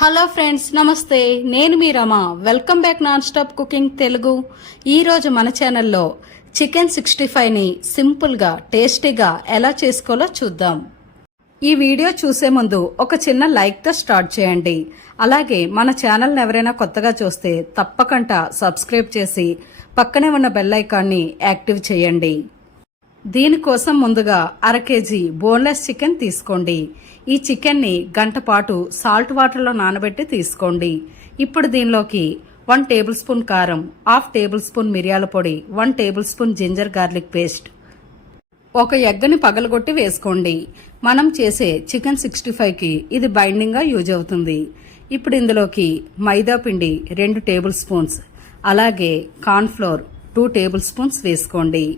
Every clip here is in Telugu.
హలో ఫ్రెండ్స్, నమస్తే. నేను మీ Rama. Welcome back non stop cooking Telugu. ఈరోజు మన ఛానల్లో చికెన్ 65ని సింపుల్గా టేస్టీగా ఎలా చేసుకోవాలో చూద్దాం. ఈ వీడియో చూసే ముందు ఒక చిన్న లైక్తో స్టార్ట్ చేయండి. అలాగే మన ఛానల్ని ఎవరైనా కొత్తగా చూస్తే తప్పకుండా సబ్స్క్రైబ్ చేసి పక్కనే ఉన్న బెల్ ఐకాన్ని యాక్టివ్ చేయండి. దీనికోసం ముందుగా 1/2 కేజీ బోన్లెస్ చికెన్ తీసుకోండి. ఈ చికెన్ని గంట పాటు సాల్ట్ వాటర్లో నానబెట్టి తీసుకోండి. ఇప్పుడు దీనిలోకి 1 టేబుల్ స్పూన్ కారం, 1/2 టేబుల్ స్పూన్ మిరియాల పొడి, 1 tablespoon ginger garlic paste, ఒక ఎగ్గని పగలగొట్టి వేసుకోండి. మనం చేసే చికెన్ 65కి ఇది బైండింగ్గా యూజ్ అవుతుంది. ఇప్పుడు ఇందులోకి మైదా పిండి 2 టేబుల్ స్పూన్స్, అలాగే కార్న్ఫ్లోర్ 2 టేబుల్ స్పూన్స్ వేసుకోండి.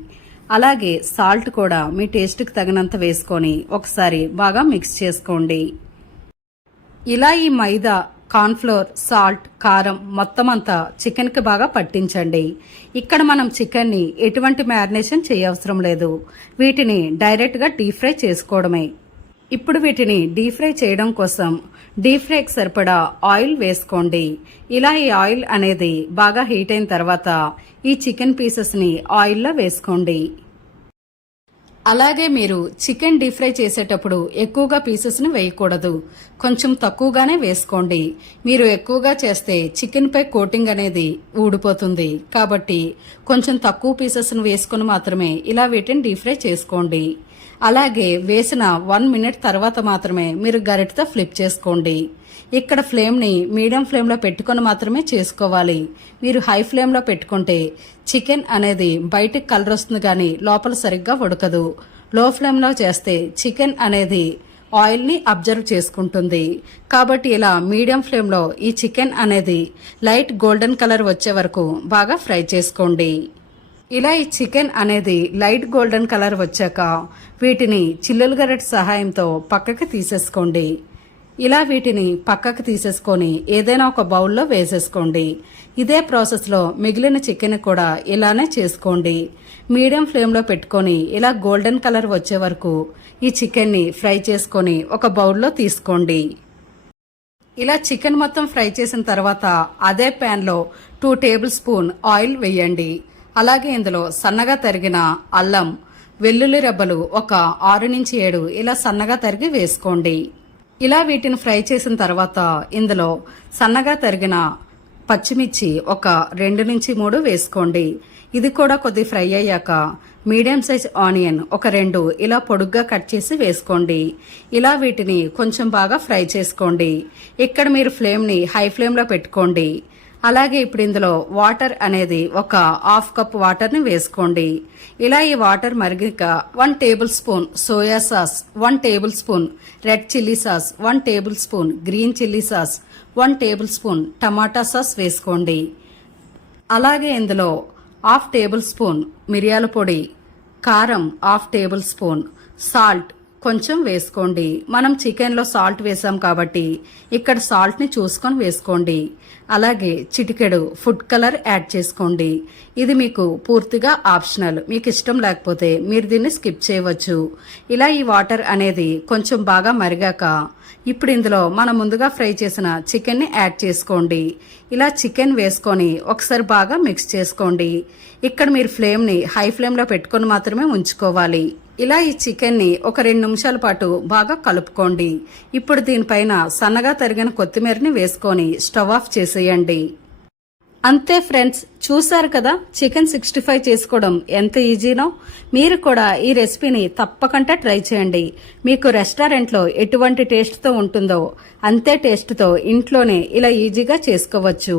అలాగే సాల్ట్ కూడా మీ టేస్ట్కి తగినంత వేసుకొని ఒకసారి బాగా మిక్స్ చేసుకోండి. ఇలా ఈ మైదా, కార్న్ఫ్లోర్, సాల్ట్, కారం మొత్తం అంతా చికెన్కి బాగా పట్టించండి. ఇక్కడ మనం చికెన్ని ఎటువంటి మ్యారినేషన్ చేయవసరం లేదు. వీటిని డైరెక్ట్గా డీప్ ఫ్రై చేసుకోవడమే. ఇప్పుడు వీటిని డీప్ ఫ్రై చేయడం కోసం డీప్ ఫ్రైకి సరిపడా ఆయిల్ వేసుకోండి. ఇలా ఈ ఆయిల్ అనేది బాగా హీట్ అయిన తర్వాత ఈ చికెన్ పీసెస్ని ఆయిల్లో వేసుకోండి. అలాగే మీరు చికెన్ డీప్ ఫ్రై చేసేటప్పుడు ఎక్కువగా పీసెస్ని వేయకూడదు. కొంచెం తక్కువగానే వేసుకోండి. మీరు ఎక్కువగా చేస్తే చికెన్పై కోటింగ్ అనేది ఊడిపోతుంది. కాబట్టి కొంచెం తక్కువ పీసెస్ను వేసుకుని మాత్రమే ఇలా వీటిని డీప్ ఫ్రై చేసుకోండి. అలాగే వేసిన 1 మినిట్ తర్వాత మాత్రమే మీరు గరిటతో ఫ్లిప్ చేసుకోండి. ఇక్కడ ఫ్లేమ్ని మీడియం ఫ్లేమ్లో పెట్టుకొని మాత్రమే చేసుకోవాలి. మీరు హై ఫ్లేమ్లో పెట్టుకుంటే చికెన్ అనేది బయటికి కలర్ వస్తుంది కానీ లోపల సరిగ్గా ఉడకదు. లో ఫ్లేమ్లో చేస్తే చికెన్ అనేది ఆయిల్ని అబ్జర్వ్ చేసుకుంటుంది. కాబట్టి ఇలా మీడియం ఫ్లేమ్లో ఈ చికెన్ అనేది లైట్ గోల్డెన్ కలర్ వచ్చే వరకు బాగా ఫ్రై చేసుకోండి. ఇలా ఈ చికెన్ అనేది లైట్ గోల్డెన్ కలర్ వచ్చాక వీటిని చిల్లుల గరిటె సహాయంతో పక్కకి తీసేసుకోండి. ఇలా వీటిని పక్కకు తీసేసుకొని ఏదైనా ఒక బౌల్లో వేసేసుకోండి. ఇదే ప్రాసెస్లో మిగిలిన చికెన్ కూడా ఇలానే చేసుకోండి. మీడియం ఫ్లేమ్లో పెట్టుకొని ఇలా గోల్డెన్ కలర్ వచ్చే వరకు ఈ చికెన్ని ఫ్రై చేసుకొని ఒక బౌల్లో తీసుకోండి. ఇలా చికెన్ మొత్తం ఫ్రై చేసిన తర్వాత అదే ప్యాన్లో 2 టేబుల్ స్పూన్ ఆయిల్ వేయండి. అలాగే ఇందులో సన్నగా తరిగిన అల్లం, వెల్లుల్లి రెబ్బలు ఒక 6 నుంచి 7 ఇలా సన్నగా తరిగి వేసుకోండి. ఇలా వీటిని ఫ్రై చేసిన తర్వాత ఇందులో సన్నగా తరిగిన పచ్చిమిర్చి ఒక 2 నుంచి 3 వేసుకోండి. ఇది కూడా కొద్ది ఫ్రై అయ్యాక మీడియం సైజ్ ఆనియన్ ఒక 2 ఇలా పొడుగ్గా కట్ చేసి వేసుకోండి. ఇలా వీటిని కొంచెం బాగా ఫ్రై చేసుకోండి. ఇక్కడ మీరు ఫ్లేమ్ని హై ఫ్లేమ్లో పెట్టుకోండి. అలాగే ఇప్పుడు ఇందులో వాటర్ అనేది ఒక 1/2 కప్ వాటర్ని వేసుకోండి. ఇలా ఈ వాటర్ మరిగాక 1 tablespoon soya sauce, 1 tablespoon red chilli sauce, 1 tablespoon green chilli sauce, 1 tablespoon tomato sauce వేసుకోండి. అలాగే ఇందులో 1/2 టేబుల్ స్పూన్ మిరియాల పొడి, కారం 1/2 టేబుల్ స్పూన్, సాల్ట్ కొంచెం వేసుకోండి. మనం చికెన్లో సాల్ట్ వేసాం కాబట్టి ఇక్కడ సాల్ట్ని చూసుకొని వేసుకోండి. అలాగే చిటికెడు ఫుడ్ కలర్ యాడ్ చేసుకోండి. ఇది మీకు పూర్తిగా ఆప్షనల్. మీకు ఇష్టం లేకపోతే మీరు దీన్ని స్కిప్ చేయవచ్చు. ఇలా ఈ వాటర్ అనేది కొంచెం బాగా మరిగాక ఇప్పుడు ఇందులో మనం ముందుగా ఫ్రై చేసిన చికెన్ని యాడ్ చేసుకోండి. ఇలా చికెన్ వేసుకొని ఒకసారి బాగా మిక్స్ చేసుకోండి. ఇక్కడ మీరు ఫ్లేమ్ని హై ఫ్లేమ్లో పెట్టుకొని మాత్రమే ఉంచుకోవాలి. ఇలా ఈ చికెన్ని ఒక 2 నిమిషాల పాటు బాగా కలుపుకోండి. ఇప్పుడు దీనిపైన సన్నగా తరిగిన కొత్తిమీరని వేసుకొని స్టవ్ ఆఫ్ చేసేయండి. అంతే ఫ్రెండ్స్, చూసారు కదా చికెన్ 65 చేసుకోవడం ఎంత ఈజీనో. మీరు కూడా ఈ రెసిపీని తప్పకుండా ట్రై చేయండి. మీకు రెస్టారెంట్లో ఎటువంటి టేస్ట్తో ఉంటుందో అంతే టేస్ట్తో ఇంట్లోనే ఇలా ఈజీగా చేసుకోవచ్చు.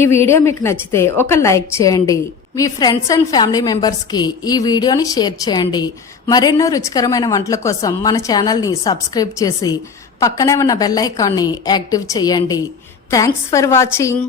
ఈ వీడియో మీకు నచ్చితే ఒక లైక్ చేయండి. మీ ఫ్రెండ్స్ అండ్ ఫ్యామిలీ మెంబర్స్కి ఈ వీడియోని షేర్ చేయండి. మరెన్నో రుచికరమైన వంటల కోసం మన ఛానల్ని సబ్స్క్రైబ్ చేసి పక్కనే ఉన్న బెల్ ఐకాన్ని యాక్టివ్ చేయండి. Thanks for watching.